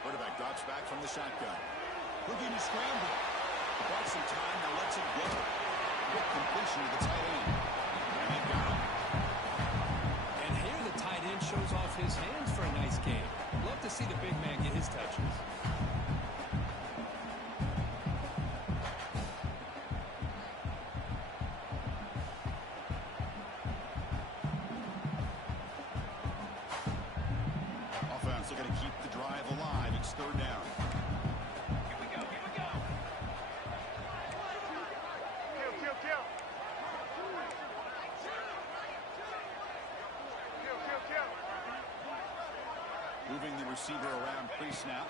Quarterback drops back from the shotgun. Looking to scramble. Bought some time, now lets it go. Good completion to the tight end. And they got him. And here the tight end shows off his hands for a nice game. Love to see the big man get his touches. Offense looking to keep the drive alive. It's third down. Here we go. Here we go. Kill. Kill. Moving the receiver around pre-snap.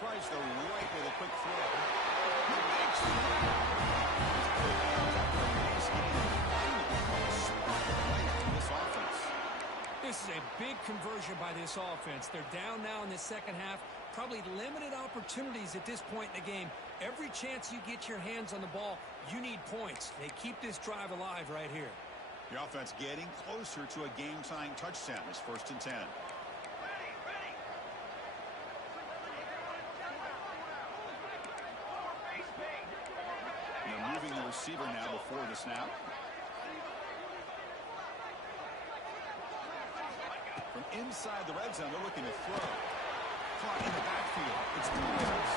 Tries the right with a quick throw. He makes the this offense. This is a big conversion by this offense. They're down now in the second half. Probably limited opportunities at this point in the game. Every chance you get your hands on the ball, you need points. They keep this drive alive right here. The offense getting closer to a game-tying touchdown. It's 1st and 10. Ready. Base main. And they're moving the receiver now before the snap. From inside the red zone, they're looking to throw. Caught in the backfield. It's Miles.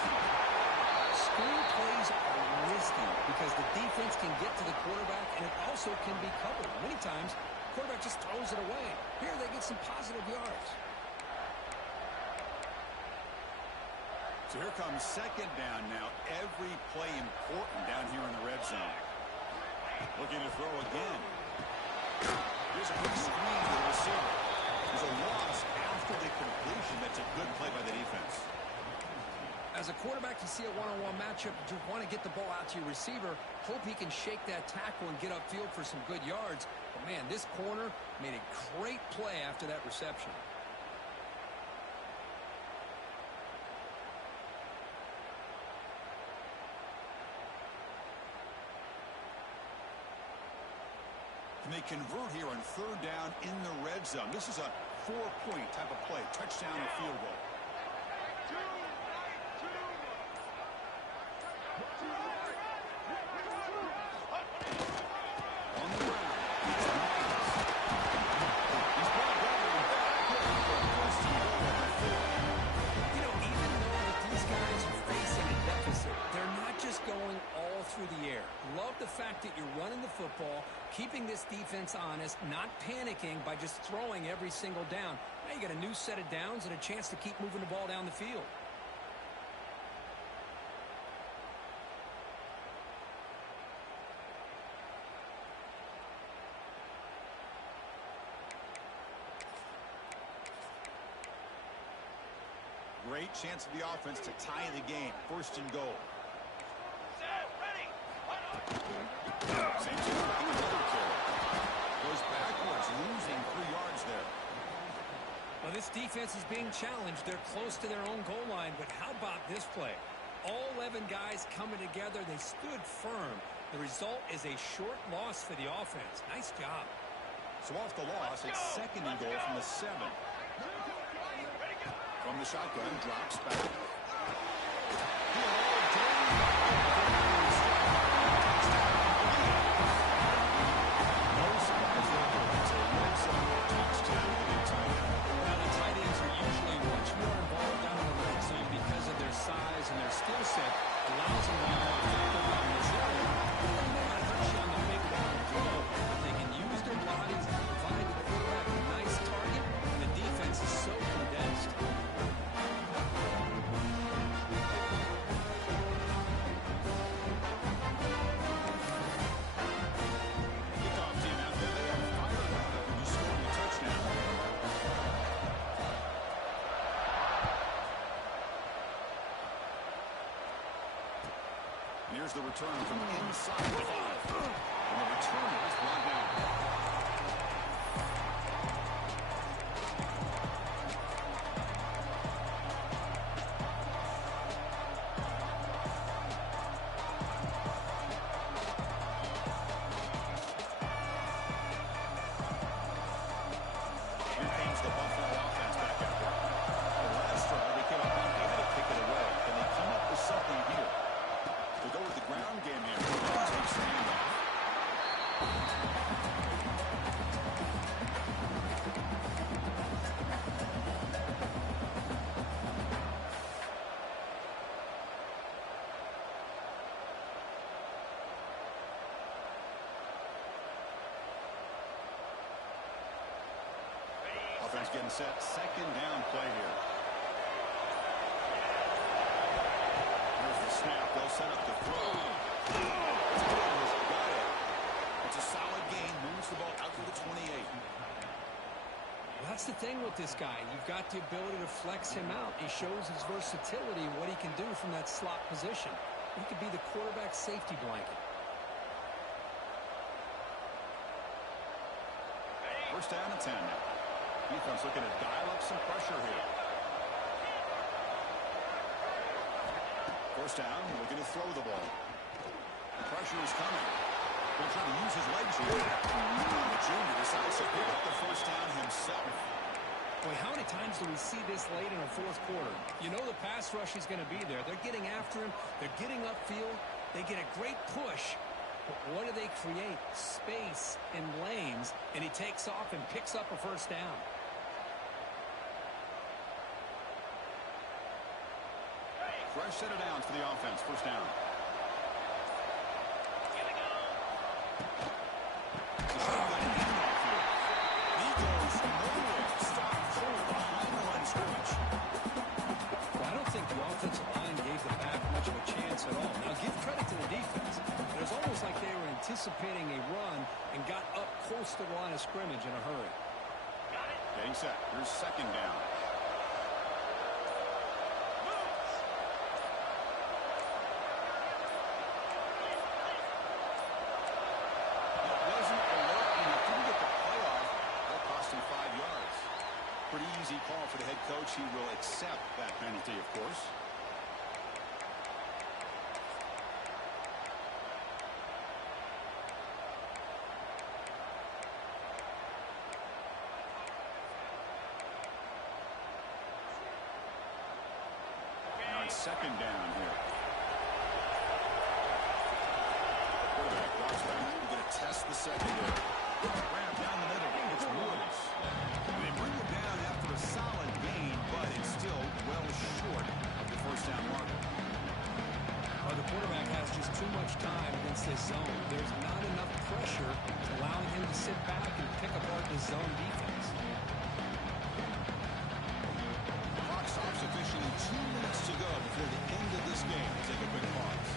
School plays are risky because the defense can get to the quarterback and it also can be covered. Many times, the quarterback just throws it away. Here they get some positive yards. So here comes second down now. Every play important down here in the red zone. Looking to throw again. Here's a quick screen to the receiver. There's a loss after the completion. That's a good play by the defense. As a quarterback, you see a one-on-one matchup, you want to get the ball out to your receiver, hope he can shake that tackle and get upfield for some good yards. But, man, this corner made a great play after that reception. Can they convert here on third down in the red zone? This is a 4-point type of play, touchdown or field goal. On the fact that you're running the football, keeping this defense honest, not panicking by just throwing every single down. Now you got a new set of downs and a chance to keep moving the ball down the field. Great chance for the offense to tie the game. First and goal. Set, ready. Same team making another carry. Goes backwards, losing 3 yards there. Well, this defense is being challenged. They're close to their own goal line, but how about this play? All 11 guys coming together. They stood firm. The result is a short loss for the offense. Nice job. So off the loss, it's second and goal from the 7. From the shotgun, drops back. No surprise there. It's a red zone touchdown for the tight end. Now, the tight ends are usually much more involved down in the red zone because of their size and their skill set. Allows them to be more effective in this area. They may not hurt you on the big down throw, but they can use their bodies to provide the quarterback a nice target, and the defense is so condensed. Kickoff team out there. They are fired up after just scoring a touchdown. Here's the return from inside the 5. And the return is brought down. Here comes the Buffalo offense back out there. The last drive, they came up empty, had to kick it away. Can they come up with something here? They go with the ground game here. Takes the handoff. Offense getting set. Second down play here. Here's the snap. They'll set up the throw. Has got it. It's a solid gain. Moves the ball out to the 28. Well, that's the thing with this guy. You've got the ability to flex him out. He shows his versatility, what he can do from that slot position. He could be the quarterback safety blanket. First down and 10 now. Defense looking to dial up some pressure here. First down, looking to throw the ball. The pressure is coming. He'll try to use his legs here. The junior decides to pick up the first down himself. Boy, how many times do we see this late in a fourth quarter? You know the pass rush is going to be there. They're getting after him. They're getting upfield. They get a great push. But what do they create? Space and lanes. And he takes off and picks up a first down. Fresh set of downs for the offense. First down. Well, I don't think the offensive line gave the back much of a chance at all. Now, give credit to the defense. It was almost like they were anticipating a run and got up close to the line of scrimmage in a hurry. Getting set. Here's second down. Pretty easy call for the head coach. He will accept that penalty, of course. Now it's second down here. Quarterback drops back. We're going to test the secondary. Ran down the middle. It's Woods. They bring it down after a solid gain, but it's still well short of the first down marker. The quarterback has just too much much time against this zone. There's not enough pressure allowing him to sit back and pick apart the zone defense. The clock stops officially 2 minutes to go before the end of this game. Take a quick pause.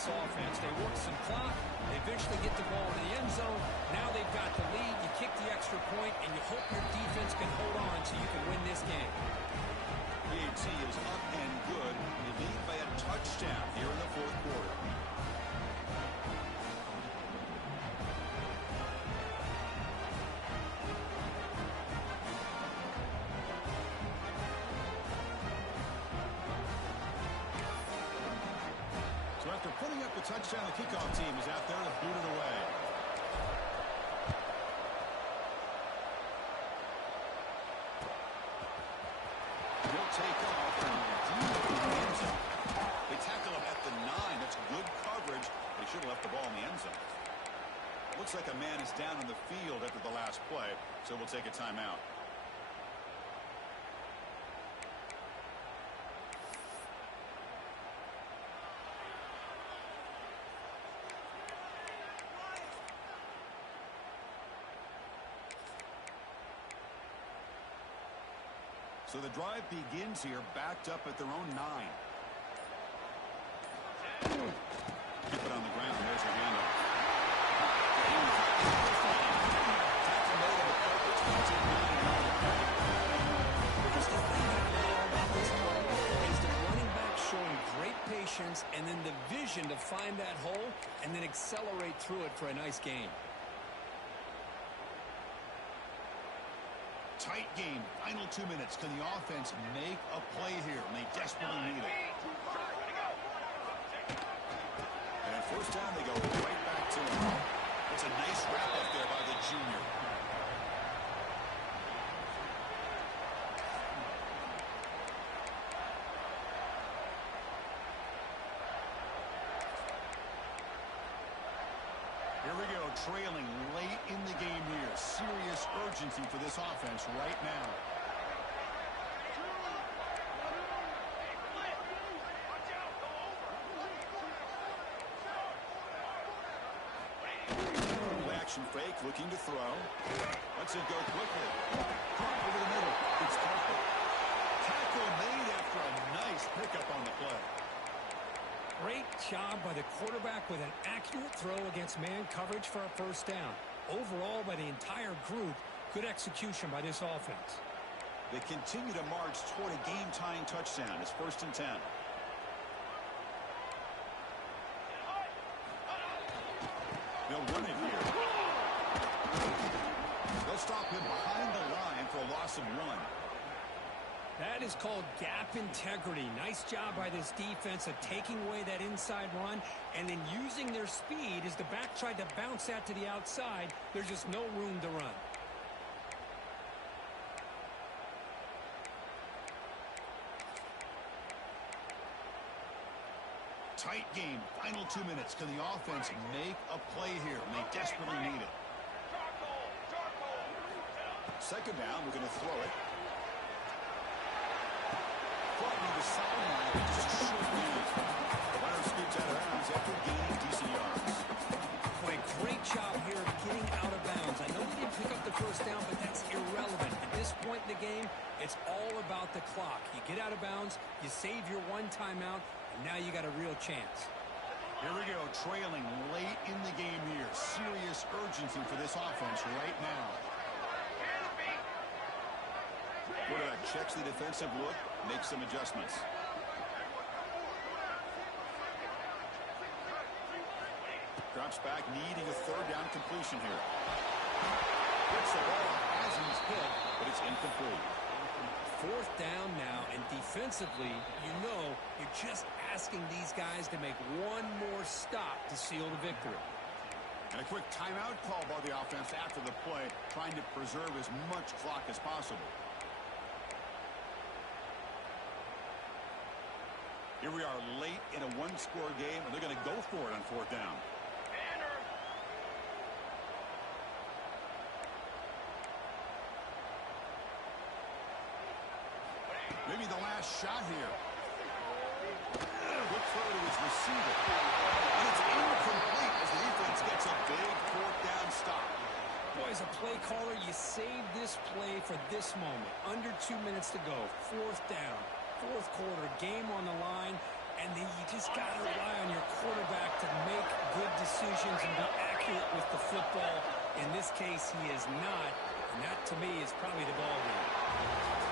Offense. They work some clock. They eventually get the ball in the end zone. Now they've got the lead. You kick the extra point, and you hope your defense can hold on so you can win this game. PAT is up and good. You lead by a touchdown here in the fourth quarter. After putting up the touchdown, the kickoff team is out there to boot it away. He'll take off and deep in the end zone. They tackle him at the 9. That's good coverage. They should have left the ball in the end zone. Looks like a man is down on the field after the last play, so we'll take a timeout. So the drive begins here, backed up at their own 9. Keep it on the ground. There's the handoff. Just the thing I love about this play is the running back showing great patience and then the vision to find that hole and then accelerate through it for a nice gain. Tight game. Final 2 minutes. Can the offense make a play here? And they desperately need it. And first down, they go right back to him. It's a nice wrap up there by the junior. Here we go, trailing late in the game here. Serious urgency for this offense right now. Action fake, looking to throw. Lets it go quickly. Drop over the middle. It's Carter. Tackle made after a nice pickup on the play. Great job by the quarterback with an accurate throw against man coverage for a first down. Overall, by the entire group, good execution by this offense. They continue to march toward a game-tying touchdown. It's 1st and 10. They'll run it here. They'll stop him behind the line for a loss of 1. That is called gap integrity. Nice job by this defense of taking away that inside run and then using their speed as the back tried to bounce that to the outside. There's just no room to run. Tight game. Final 2 minutes. Can the offense make a play here? And they desperately need it. Second down. We're going to throw it. Caught near the sideline. Just a short lead. The runner scoots out of bounds after gaining decent yards. Boy, great job here of getting out of bounds. I know they didn't pick up the first down, but that's irrelevant. At this point in the game, it's all about the clock. You get out of bounds, you save your 1 timeout, and now you got a real chance. Here we go, trailing late in the game here. Serious urgency for this offense right now. Quarterback checks the defensive look, makes some adjustments. Drops back, needing a third down completion here. Gets the ball as he's hit, but it's incomplete. Fourth down now, and defensively, you know, you're just asking these guys to make one more stop to seal the victory. And a quick timeout call by the offense after the play, trying to preserve as much clock as possible. Here we are late in a one-score game, and they're going to go for it on fourth down. Banner. Maybe the last shot here. Good throw to his receiver. And it's incomplete as the defense gets a big fourth down stop. Boy, as a play caller, you save this play for this moment. Under 2 minutes to go. Fourth down. Fourth quarter. Game on the line. And then you just got to rely on your quarterback to make good decisions and be accurate with the football. In this case, he is not. And that, to me, is probably the ball game.